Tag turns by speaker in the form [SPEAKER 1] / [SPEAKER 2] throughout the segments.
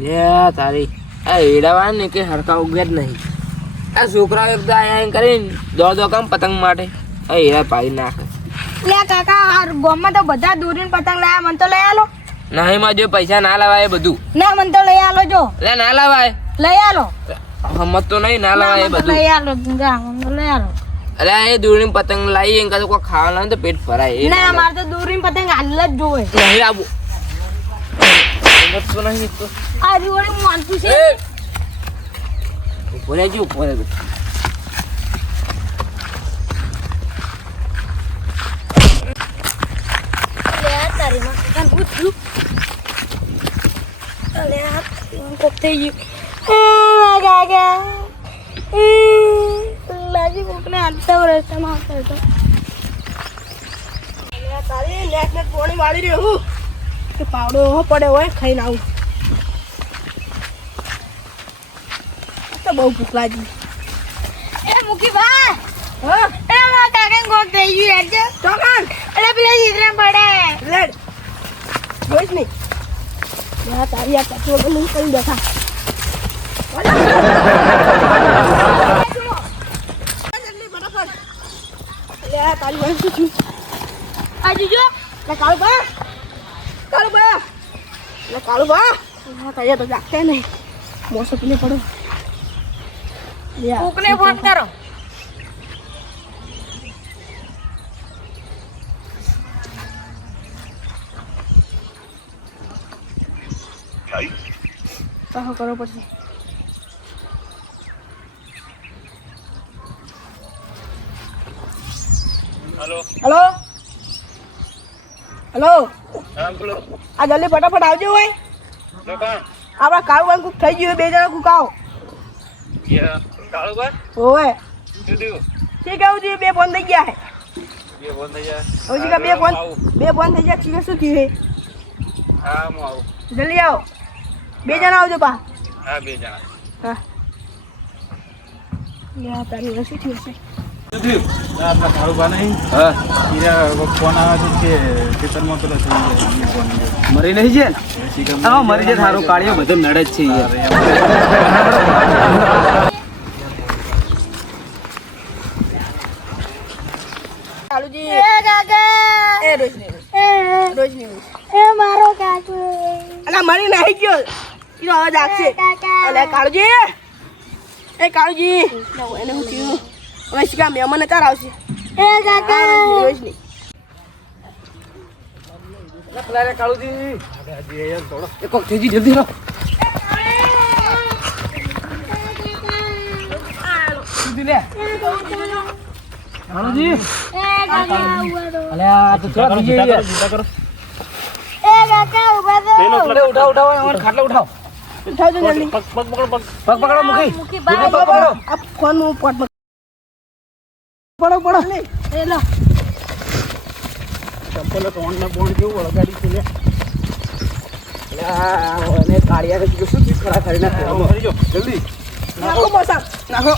[SPEAKER 1] લે તારી. આ હેડાવા ને કે હરકા ઉગે જ નહીં. આ છોકરાઓ એક તો આયા કરીને દો દો કામ પતંગ માટે. આ હેડા પાડી નાખે.
[SPEAKER 2] લે કાકા આ ગામમાં તો બધા દોરીને પતંગ લાયા મને તો લઈ આલો.
[SPEAKER 1] નહીં માં જો પૈસા ના લાવાય બધું.
[SPEAKER 2] ના મને તો લઈ આલો જો.
[SPEAKER 1] લે ના લાવાય.
[SPEAKER 2] લઈ આલો.
[SPEAKER 1] હમત તો નહીં ના લાવાય બધું.
[SPEAKER 2] લઈ આલો જા, મને લઈ આલો.
[SPEAKER 1] અરે એ દૂરની પતંગ લાવી એમ કાં તો કોઈ ખાવા લાવે તો પેટ ભરાય.
[SPEAKER 2] ના મારે તો દૂરીને પતંગ હાલ જ જોવે.
[SPEAKER 1] નહીં આવું હમત તો નહીં તો.
[SPEAKER 2] આ રીવડી માનતું છે. ગયું આ કાકા લાગી કોકને આટલા રસ્તામાં આવતો હતો તારી નેટ નેટ પોણી વાળી રહ્યો કે પાવડો એવો પડે હોય ખાઈને આવું. તો બહુ ભૂખ લાગી. એ મુકી બા હા? એ મારા કાકા ગોક થઈ ગયું યાર તો કાન અરે પેલા ચિત્ર પડે. રેડ. જોઈશ નહીં. તારી આ કચરો નહીં કરી દેખા આજુ જો કાલ કાળુ બા કાળુ બા લે કાળુ બા કહીએ તો જાગતે નહીં. મોસો પીને પડો. કોકને ફોન કરો. પાછો કરવો પડશે.
[SPEAKER 3] હલો?
[SPEAKER 2] હલો? હલો? આ જલ્દી ફટાફટ આવજો હોય આપણા કાળુ બાન કુક થઈ ગયું બે જણા કુક આવો.
[SPEAKER 3] કાળું બસ
[SPEAKER 2] હોવે.
[SPEAKER 3] શું થયું?
[SPEAKER 2] શું કેવું છે બે ફોન થઈ ગયા હે
[SPEAKER 3] બે ફોન થઈ
[SPEAKER 2] ગયા. બે ફોન બે ફોન થઈ ગયા છે શું થયું
[SPEAKER 3] હા હું આવું.
[SPEAKER 2] જલ્દી આવો. બે જણા આવજો પા
[SPEAKER 3] હા બે જણા.
[SPEAKER 2] હા. લે તારી શું થયું? છે
[SPEAKER 3] આપણા કાળુબા નહીં.
[SPEAKER 1] હા.
[SPEAKER 3] ફોન આવે છે કે ખેતરમાં પેલો
[SPEAKER 1] મરી નહીં છે હા મરી છે થારું કાળીઓ બધે નડે જ છે યાર
[SPEAKER 2] એ એ રોશની રોશની એ મારો કાકો અલા મરી નહીં ગયો. ઈનો અવાજ કાળુજી. એ કાળુજી. એને હું થયું હવે શીખા મહેમાન તાર આવશે એ કાકા
[SPEAKER 1] એક વખત થઈ જલ્દી રહો કાળુજી અલે આ તો થોડા બીજે યાર અલે ઉઠાવ ઉઠાવ અમાર ખાટલા ઉઠાવ
[SPEAKER 2] ઉઠાવજો જલ્દી
[SPEAKER 3] પગ પગ પકડો
[SPEAKER 2] આ ફોન પોટ પડો પડો એ લો
[SPEAKER 3] ચંપલ ફોન ને બોન કેવું વળગાડી છે લે
[SPEAKER 1] અને કાળિયા કે શું ચીજ ખરા કરી નાખે
[SPEAKER 3] જો જલ્દી
[SPEAKER 2] નાખો મોસા નાખો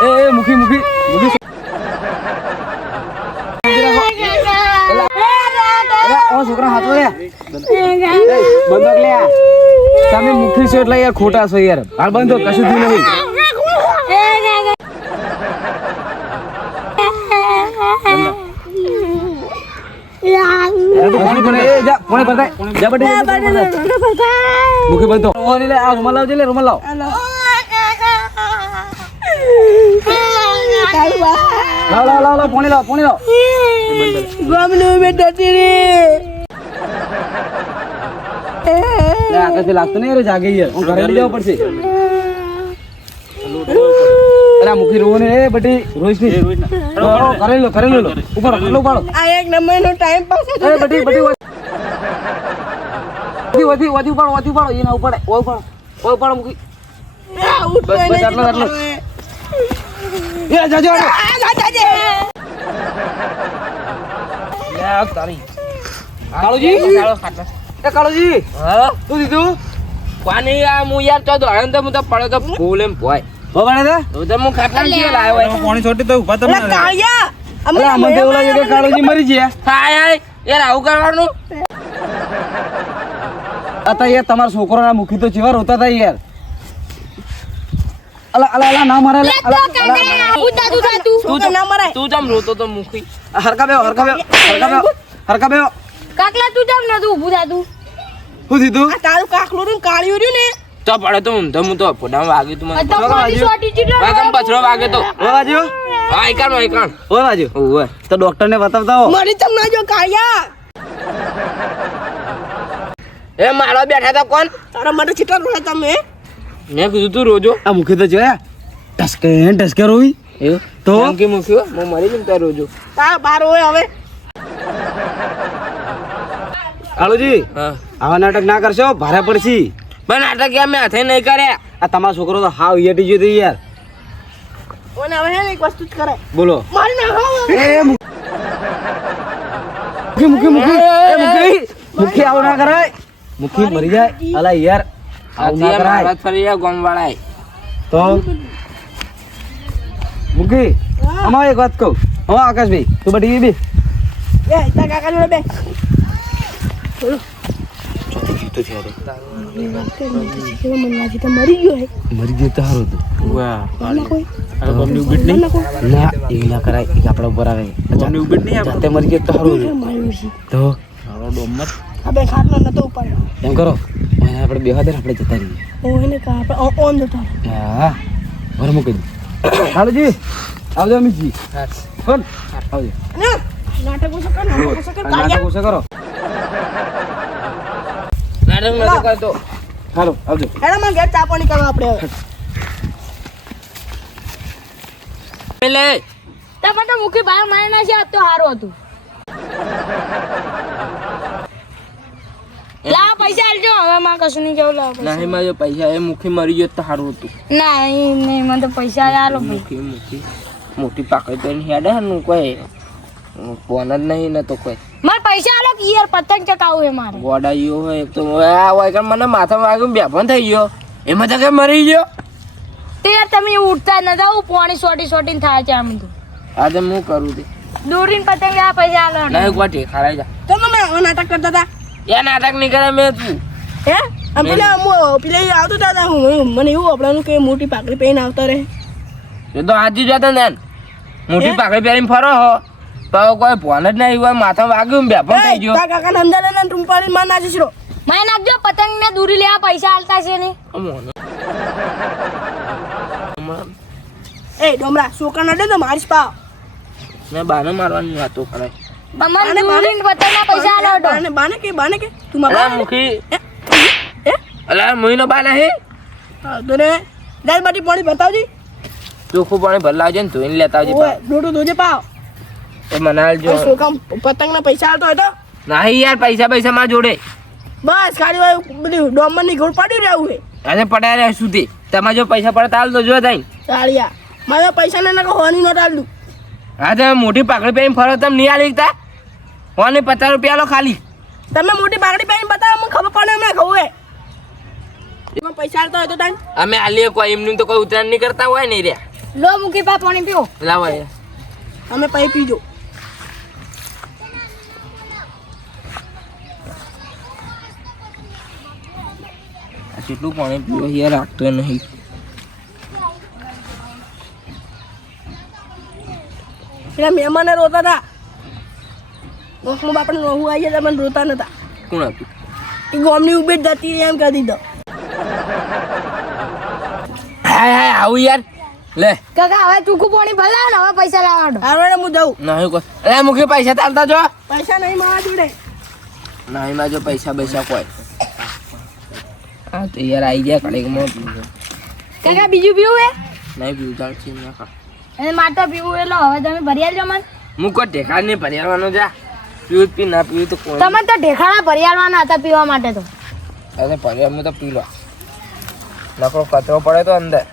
[SPEAKER 1] એ એ મુખી મુખી મુખી છોકરા હાથો લે બંધક લે. તમે મુખી છો એટલે યાર ખોટા છો યાર. હાલ બંધો કશું થયું નહીં. રૂમાલ લાવ. લાવ લાવ લાવ લાવ પાણી લાવ પાણી લાવ.
[SPEAKER 2] ગમનું બેટા
[SPEAKER 1] લે આગળથી લાગતું નહીં રે જાગે હું ઘરે લઈ જવું પડશે. અરે મુખી રોવો ને એ બટી રોઈશની. કરી લો કરી લો ઉપર ખાટલો ઉપાડો
[SPEAKER 2] આ એક નંબર નો ટાઈમ પાસ
[SPEAKER 1] એ બટી બટી વધી વધી વધી ઉપાડો વધી ઉપાડો. એના ઉપાડે ઓ ઉપાડો. ઓ ઉપાડો મુખી. બસ બસ આટલો આટલો. એ જાજો આટલો લે તારી. કાળુજી? એ કાળુજી હા? તું દીધું પાણી આ હું યાર તો દોડન તો હું તો પડે તો ફૂલ એમ ભોય. હો તો તો હું ખાખા માં લાવ્યો હોય
[SPEAKER 3] પાણી છોટી તો ઊભા તમે
[SPEAKER 2] કાળિયા
[SPEAKER 1] અમે આમાં તો લાગે કે કાળુજી મરી ગયા. હાય હાય યાર આવું કરવાનું?
[SPEAKER 4] અતા યાર તમારા છોકરાના મુખી તો ચેવા રોતા હતા યાર. અલા અલા અલા ના મારે અલા,
[SPEAKER 2] ના
[SPEAKER 1] તું જમ રોતો તો મુખી.
[SPEAKER 4] હરકા બે હરકા બે હરકા બે હરકા બેહો.
[SPEAKER 2] કાકલા તું જામ નતું ઊભું દાદુ
[SPEAKER 4] શું થયું
[SPEAKER 2] આ તારું કાકલું રહ્યું કાળિયું રહ્યું ને?
[SPEAKER 1] તો પડે તો ઊંધો હું તો પોડામાં વાગ્યું તું મને. વાગમ પછરો વાગે તો
[SPEAKER 4] ઓ વાજ્યો
[SPEAKER 1] હા આઈકાન આઈકાન
[SPEAKER 4] ઓ વાજ્યો
[SPEAKER 1] ઓવે
[SPEAKER 4] તો ડોક્ટર ને બતાવતા હો.
[SPEAKER 2] મરી તમ ના જો કાળિયા?
[SPEAKER 1] એ મારો બેઠા તો કોણ?
[SPEAKER 2] તારા માટે ચીટલો રોયા તમે?
[SPEAKER 1] મેં કીધું તું રોજો.
[SPEAKER 4] આ મુખે તો જોયા ટસકે ટસકે
[SPEAKER 1] રોવી.
[SPEAKER 4] તો?
[SPEAKER 1] કે મુખ્યો હું મરી જમ ત્યાં રોજો.
[SPEAKER 2] તા બાર હોય હવે.
[SPEAKER 4] કાળુજી આવા નાટક ના કરશો? ભારે પડશી.
[SPEAKER 1] મેં નાટક યાર મેં હાથે નહીં કર્યા.
[SPEAKER 4] આ તમારો છોકરો તો હાવ યટી ગયો તો યાર.
[SPEAKER 2] ઓને હવે હે એક વસ્તુ જ કરે.
[SPEAKER 4] બોલો.
[SPEAKER 2] મારી નાખો
[SPEAKER 4] એ મુખી મુખી મુખી એ મુખી મુખી આવું ના કરાય. મુખી મરી જાય. અલા યાર આવું ના કરાય.
[SPEAKER 1] મારા ફરી ગયા ગોમવાળાએ.
[SPEAKER 4] તો? મુખી અમારે એક વાત કહું. હો આકાશભાઈ તું બટી બી.
[SPEAKER 2] એ તા કાકા જોડે બે. મરી ગયો હે
[SPEAKER 4] મરી ગયો તો સારું
[SPEAKER 2] કોઈ?
[SPEAKER 3] ગમની ઊભી જ નહીં?
[SPEAKER 2] ના
[SPEAKER 4] ના કરાય એ આપણા ઉપર આવે.
[SPEAKER 3] ગમની ઊભી નહીં
[SPEAKER 4] જાતે મરી ગયો તો સારું હતું
[SPEAKER 2] માર્યું છે
[SPEAKER 4] તો?
[SPEAKER 3] આપણો ડોમમાં
[SPEAKER 2] આ બે ખાટલો નતો ઉપાડ્યો.
[SPEAKER 4] એમ કરો. મને આપણે બેહવા દે આપણે જતા રહીએ.
[SPEAKER 2] એને કા આપણે ઓન જતો
[SPEAKER 4] હા. બરાબર મૂકી દઉં હાલોજી. આવજો અમિતજી કોણ આવજો.
[SPEAKER 2] નાટક ઓછો કર નાટક ઓછો કર.
[SPEAKER 4] આ નાટક ઓછા કરો
[SPEAKER 1] નાટક નતો કરતો
[SPEAKER 4] હાલો આવજો.
[SPEAKER 2] એના માં ઘેર ચા કરવા આપણે હવે.
[SPEAKER 1] લે
[SPEAKER 2] તમે તો મુખી બહાર મારી નાખ્યા તો સારું હતું. લા પૈસા આલજો હવે માં કશું નહીં કેવું લાવ
[SPEAKER 1] નહીં માં જો પૈસા એ મુખી મરી ગયો તો સારું હતું.
[SPEAKER 2] ના નહીં નહીં મને તો પૈસા આલો
[SPEAKER 1] મુખી મુખી મોટી પાકડી તો હેડે કોઈ ફોન જ નહીં ને તો કોઈ.
[SPEAKER 2] મારે પૈસા યાર પતંગ ચકાવું હે મારે.
[SPEAKER 1] ગોડા ગયો હે એક તો આ હોય કે મને માથા વાગ્યું બેફોન થઈ ગયો. એમાં તો કે મરી ગયો.
[SPEAKER 2] તે યાર તમે ઉઠતા ન જાવ પાણી સોટી સોટીને થાય છે આમ તો.
[SPEAKER 1] આજે હું કરું તે.
[SPEAKER 2] દોરીને પતંગ આ પૈસા આલો
[SPEAKER 1] ના એક વાટી ખરાઈ જા.
[SPEAKER 2] તમે નાટક કરતા હતા?
[SPEAKER 1] એ નાટક નહીં કરે મેં તું.
[SPEAKER 2] હે? આમ પેલા હું પેલા એ આવતો દાદા હું મને એવું આપણાનું કે મોટી પાકડી પહેરીને આવતા રહે.
[SPEAKER 1] એ તો આજી જતા ને. મોટી પાકડી પહેરીને ફરો હો. તો કોઈ ફોન જ નહીં હોય માથા વાગ્યું બેફોન થઈ ગયો.
[SPEAKER 2] કાકા કાકા અંદર ને માર રો માય નાખજો પતંગ ને દૂરી લેવા પૈસા આલતા છે ને. એ ડોમરા ના દે તો મારીશ પાવ
[SPEAKER 1] મેં બાને મારવાની વાતો કરે.
[SPEAKER 2] મને દૂરી પતંગ ના પૈસા આલો બાને બાને કે બાને કે? તું
[SPEAKER 1] અલા મુખી. અલા મુઈનો બા નહીં
[SPEAKER 2] તને દાલ બાટી પાણી બતાવજી
[SPEAKER 1] ચોખ્ખું પાણી ભરલાવજે ને ધોઈને લેતા આવજે
[SPEAKER 2] ઓય દોજે પાવ.
[SPEAKER 1] એ મનાલજો
[SPEAKER 2] શું પતંગ ના પૈસા આલતો હતો તો?
[SPEAKER 1] નહીં યાર પૈસા પૈસા મારા જોડે.
[SPEAKER 2] બસ ખાલી બધું ડોમરની ગોળ પાડી રહ્યું છે
[SPEAKER 1] આજે પડ્યા રહ્યા સુધી. તમારે જો પૈસા પડે તો હાલ તો જો થાય
[SPEAKER 2] ચાલ્યા મારે પૈસા ને નાખો હોની નોટ આલ દઉં.
[SPEAKER 1] હા તમે મોટી પાકડી પહેરીને ફરો તમે નહીં આલી શકતા? હોની પચાસ રૂપિયા લો ખાલી.
[SPEAKER 2] તમે મોટી પાકડી પહેરીને બતાવો મને ખબર પડે એમને ખવું હે એમાં પૈસા આલતો હોય તો તાન.
[SPEAKER 1] અમે આલીએ કોઈ એમનું તો કોઈ ઉતરાણ નહીં કરતા હોય નહીં રહ્યા
[SPEAKER 2] લો મૂકી પા પાણી પીઓ.
[SPEAKER 1] લાવો.
[SPEAKER 2] અમે પૈ પીજો.
[SPEAKER 1] કેટલું પાણી પીવો યાર રાખતો નહીં.
[SPEAKER 2] એટલે મહેમાને રોતા હતા. ગોખમાં બાપને રોહું આવી જાય મને રોતા નતા.
[SPEAKER 1] કોણ હતું
[SPEAKER 2] એ ગોમની ઊભી જતી એમ કહી દીધો.
[SPEAKER 1] હાય હાય આવું યાર. લે.
[SPEAKER 2] કાકા હવે ચૂકું પાણી ભલાવ ને હવે પૈસા લાવવાનો. હવે હું જાઉં.
[SPEAKER 1] નહીં કોઈ અરે મુખી પૈસા તારતા જો.
[SPEAKER 2] પૈસા નહીં મારા જોડે
[SPEAKER 1] નહીં એમાં જો પૈસા પૈસા કોઈ. હા તો યાર આવી ગયા કડેકમાં
[SPEAKER 2] કાકા બીજું પીવું હે?
[SPEAKER 1] નહીં પીવું ચાલશે છે કાકા
[SPEAKER 2] અને મારે તો પીવું એટલે હવે તમે ભરી આલજો મને.
[SPEAKER 1] હું કોઈ ઢેખાડ નહીં ભર્યાવાનો જા. પીવું પી ના પીવું તો કોઈ
[SPEAKER 2] તમે તો ઢેખાડા ભરી હતા પીવા માટે તો.
[SPEAKER 1] અરે ભર્યા હું તો પી લો. નકરો કચરો પડે તો અંદર.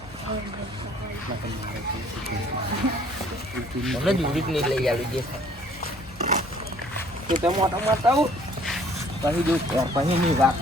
[SPEAKER 1] મને જોડી જ નહીં લઈ આવી દે કે તો તમે મોટા મોટા આવું. પછી જો પછી નહીં વાગ